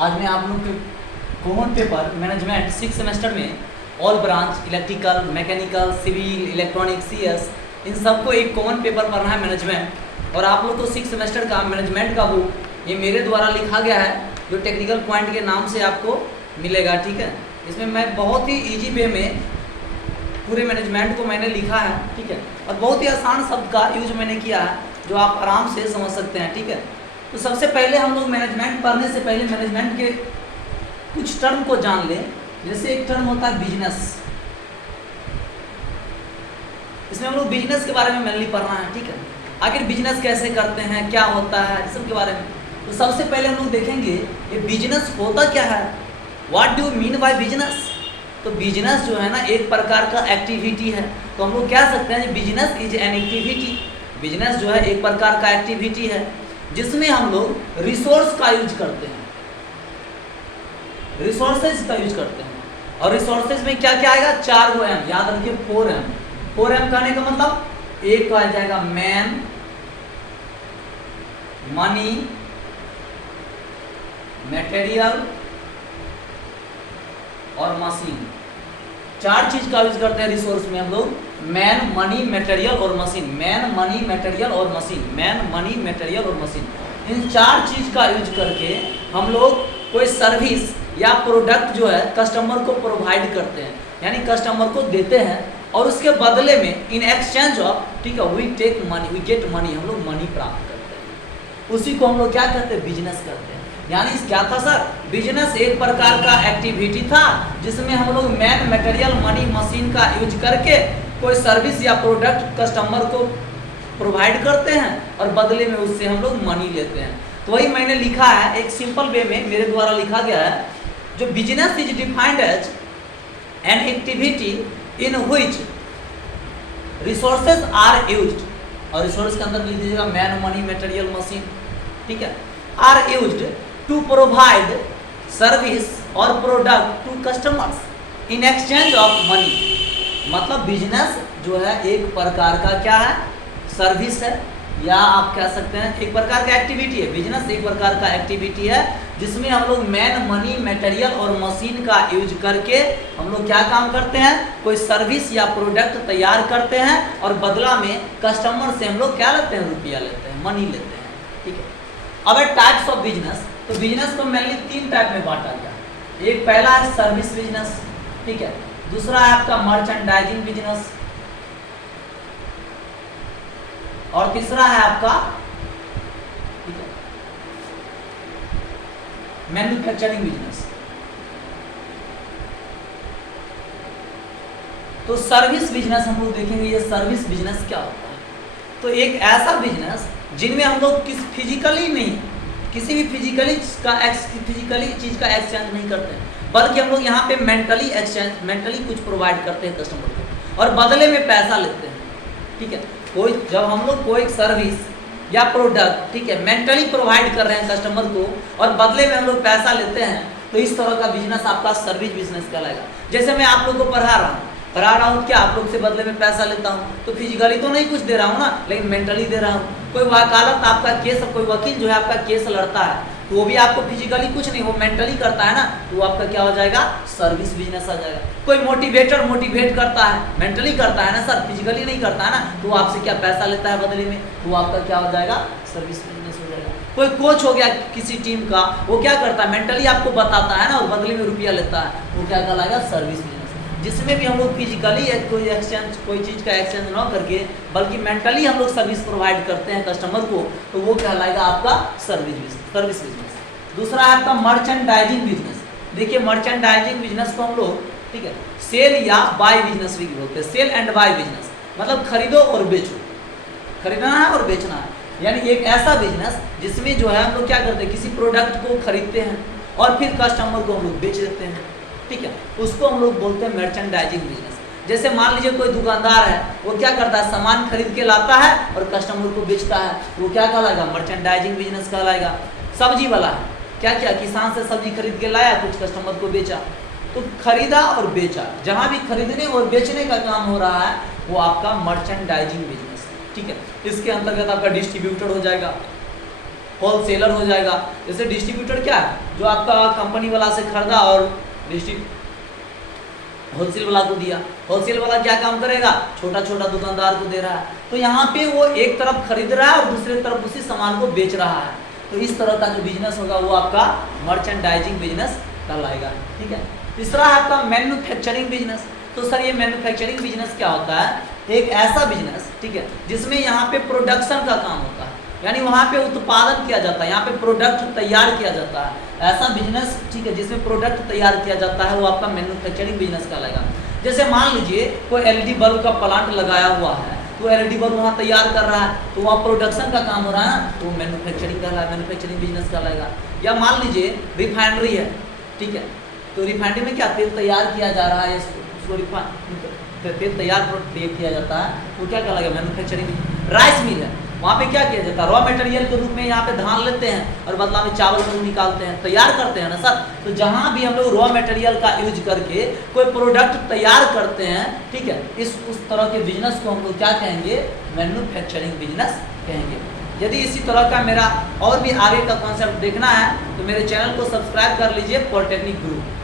आज मैं आप लोग के कॉमन पेपर मैनेजमेंट 6 सेमेस्टर में all branch electrical, mechanical, civil, electronic, CS, इन सबको एक कॉमन पेपर पढ़ना है मैनेजमेंट। और आप लोग को 6 सेमेस्टर का मैनेजमेंट का बुक ये मेरे द्वारा लिखा गया है, जो टेक्निकल पॉइंट के नाम से आपको मिलेगा। ठीक है, इसमें मैं बहुत ही ईजी वे में पूरे मैनेजमेंट को मैंने लिखा है। ठीक है, और बहुत ही आसान शब्द का यूज मैंने किया है जो आप आराम से समझ सकते हैं। ठीक है, तो सबसे पहले हम लोग मैनेजमेंट पढ़ने से पहले मैनेजमेंट के कुछ टर्म को जान लें। जैसे एक टर्म होता है बिजनेस, इसमें हम लोग बिजनेस के बारे में मेनली पढ़ना है। ठीक है, आखिर बिजनेस कैसे करते हैं, क्या होता है, इस सब के बारे में। तो सबसे पहले हम लोग देखेंगे ये बिजनेस होता क्या है, what do mean by business. तो बिजनेस जो है ना एक प्रकार का एक्टिविटी है। तो हम लोग कह सकते हैं business is an activity. Business जो है एक प्रकार का एक्टिविटी है जिसमें हम लोग रिसोर्स का यूज करते हैं, रिसोर्सेज का यूज करते हैं। और रिसोर्सेज में क्या क्या आएगा, 4 गो एम, याद रखिए 4M। 4M कहने का मतलब एक आ जाएगा मैन, मनी, मटेरियल और मशीन। 4 चीज का यूज करते हैं रिसोर्स में हम लोग, मैन, मनी, मटेरियल और मशीन। मैन, मनी, मटेरियल और मशीन, मैन, मनी, मटेरियल और मशीन। इन 4 चीज का यूज करके हम लोग कोई सर्विस या प्रोडक्ट जो है कस्टमर को प्रोवाइड करते हैं, यानी कस्टमर को देते हैं और उसके बदले में इन एक्सचेंज ऑफ, ठीक है, we take money, we get money, हम लोग मनी प्राप्त करते हैं। उसी को हम लोग क्या कहते हैं, बिजनेस करते हैं। यानी क्या था सर, बिजनेस एक प्रकार का एक्टिविटी था जिसमें हम लोग मैन, मटेरियल, मनी, मशीन का यूज करके कोई सर्विस या प्रोडक्ट कस्टमर को प्रोवाइड करते हैं और बदले में उससे हम लोग मनी लेते हैं। तो वही मैंने लिखा है एक सिंपल वे में, मेरे द्वारा लिखा गया है, जो business is defined as an activity in which resources are used. और रिसोर्स के अंदर लिख दीजिएगा मैन, मनी, मटेरियल, मशीन। ठीक है, are used to provide service और product to customers in exchange of money. मतलब बिजनेस जो है एक प्रकार का क्या है, सर्विस है, या आप कह सकते हैं एक प्रकार का एक्टिविटी है। बिजनेस एक प्रकार का एक्टिविटी है जिसमें हम लोग मैन, मनी, मटेरियल और मशीन का यूज करके हम लोग क्या काम करते हैं, कोई सर्विस या प्रोडक्ट तैयार करते हैं और बदला में कस्टमर से हम लोग क्या लेते हैं, रुपया लेते हैं, मनी लेते हैं। ठीक है, अब है टाइप्स ऑफ बिजनेस। तो बिजनेस को मेनली 3 टाइप में बांटा गया। एक पहला है सर्विस बिजनेस, ठीक है, दूसरा है आपका मर्चेंडाइजिंग बिजनेस, और तीसरा है आपका, ठीक है, मैन्युफैक्चरिंग बिजनेस। तो सर्विस बिजनेस हम लोग देखेंगे, ये सर्विस बिजनेस क्या होता है। तो एक ऐसा बिजनेस जिनमें हम लोग फिजिकली नहीं, किसी भी फिजिकली चीज का एक्सचेंज नहीं करते हैं, बल्कि हम लोग यहाँ पे मेंटली एक्सचेंज, मेंटली कुछ प्रोवाइड करते हैं कस्टमर को और बदले में पैसा लेते हैं। ठीक है, कोई जब हम लोग कोई सर्विस या प्रोडक्ट, ठीक है, मेंटली प्रोवाइड कर रहे हैं कस्टमर को और बदले में हम लोग पैसा लेते हैं, तो इस तरह का बिजनेस आपका सर्विस बिजनेस कहलाएगा। जैसे मैं आप लोग को पढ़ा रहा हूँ, क्या आप लोग से बदले में पैसा लेता हूँ, तो फिजिकली तो नहीं कुछ दे रहा हूँ ना, लेकिन मेंटली दे रहा हूँ। कोई वकालत आपका केस, कोई वकील जो है आपका केस लड़ता है, तो वो भी आपको फिजिकली कुछ नहीं, वो मेंटली करता है ना, तो वो आपका क्या हो जाएगा, सर्विस बिजनेस आ जाएगा। कोई मोटिवेटर मोटिवेट करता है, मेंटली करता है ना सर, फिजिकली नहीं करता है ना, तो वो आपसे क्या पैसा लेता है बदले में, तो वो आपका क्या हो जाएगा, सर्विस बिजनेस हो जाएगा। कोई कोच हो गया किसी टीम का, वो क्या करता है, मेंटली आपको बताता है ना और बदले में रुपया लेता है, वो क्या कहलाएगा, सर्विस बिजनेस। जिसमें भी हम लोग फिजिकली कोई एक्सचेंज, कोई चीज़ का एक्सचेंज ना करके बल्कि मेंटली हम लोग सर्विस प्रोवाइड करते हैं कस्टमर को, तो वो कहलाएगा आपका सर्विस बिजनेस। दूसरा है आपका मर्चेंडाइजिंग बिजनेस। देखिए मर्चेंडाइजिंग बिजनेस को हम लोग, ठीक है, सेल या बाय बिजनेस भी बोलते हैं। सेल एंड बाय बिजनेस मतलब खरीदो और बेचो, खरीदना है और बेचना है। यानी एक ऐसा बिजनेस जिसमें जो है हम लोग क्या करते हैं, किसी प्रोडक्ट को खरीदते हैं और फिर कस्टमर को हम लोग बेच देते हैं। ठीक है, उसको हम लोग बोलते हैं मर्चेंडाइजिंग बिजनेस। जैसे मान लीजिए कोई दुकानदार है, वो क्या करता है, सामान खरीद के लाता है और कस्टमर को बेचता है, वो क्या कहलाएगा, मर्चेंडाइजिंग बिजनेस कहलाएगा। सब्जी वाला है, क्या किया, किसान से सब्जी खरीद के लाया, कुछ कस्टमर को बेचा, तो खरीदा और बेचा। जहाँ भी खरीदने और बेचने का काम हो रहा है वो आपका मर्चेंडाइजिंग बिजनेस। ठीक है, इसके अंतर्गत आपका डिस्ट्रीब्यूटर हो जाएगा, होलसेलर हो जाएगा। जैसे डिस्ट्रीब्यूटर क्या है, जो आपका कंपनी वाला से खरीदा और होलसेल वाला को दिया। होलसेल वाला क्या काम करेगा, छोटा छोटा दुकानदार को दे रहा है। तो यहाँ पे वो एक तरफ खरीद रहा है और दूसरी तरफ उसी सामान को बेच रहा है। तो इस तरह का जो बिजनेस होगा वो आपका मर्चेंडाइजिंग बिजनेस कहलाएगा। ठीक है। तीसरा है आपका मैन्युफैक्चरिंग बिजनेस। तो सर ये मैन्युफैक्चरिंग बिजनेस क्या होता है, एक ऐसा बिजनेस, ठीक है, जिसमें यहाँ पे प्रोडक्शन का काम होता है, यानी वहाँ पे उत्पादन किया जाता है, यहाँ पे प्रोडक्ट तैयार किया जाता है। ऐसा बिजनेस, ठीक है, जिसमें प्रोडक्ट तैयार किया जाता है वो आपका मैन्युफैक्चरिंग बिजनेस कहलाएगा। जैसे मान लीजिए कोई एलईडी बल्ब का प्लांट लगाया हुआ है, तो एलईडी बल्ब वहाँ तैयार कर रहा है, तो वहाँ प्रोडक्शन का काम हो रहा है, तो मैन्युफैक्चरिंग कहलाएगा, मैन्युफैक्चरिंग बिजनेस कहलाएगा। या मान लीजिए रिफाइनरी है, ठीक है, तो रिफाइनरी में क्या तेल तैयार किया जा रहा है, उसको तेल तैयार किया जाता है, वो क्या कहलाएगा, मैन्युफैक्चरिंग। राइस मिल है, वहाँ पे क्या किया जाता है, रॉ मटेरियल के रूप में यहाँ पे धान लेते हैं और बदला में चावल को निकालते हैं, तैयार करते हैं ना सर। तो जहाँ भी हम लोग रॉ मटेरियल का यूज करके कोई प्रोडक्ट तैयार करते हैं, ठीक है, उस तरह के बिजनेस को हम लोग क्या कहेंगे, मैन्युफैक्चरिंग बिजनेस कहेंगे। यदि इसी तरह का मेरा और भी आगे का कॉन्सेप्ट देखना है तो मेरे चैनल को सब्सक्राइब कर लीजिए, पॉलिटेक्निक ग्रुप।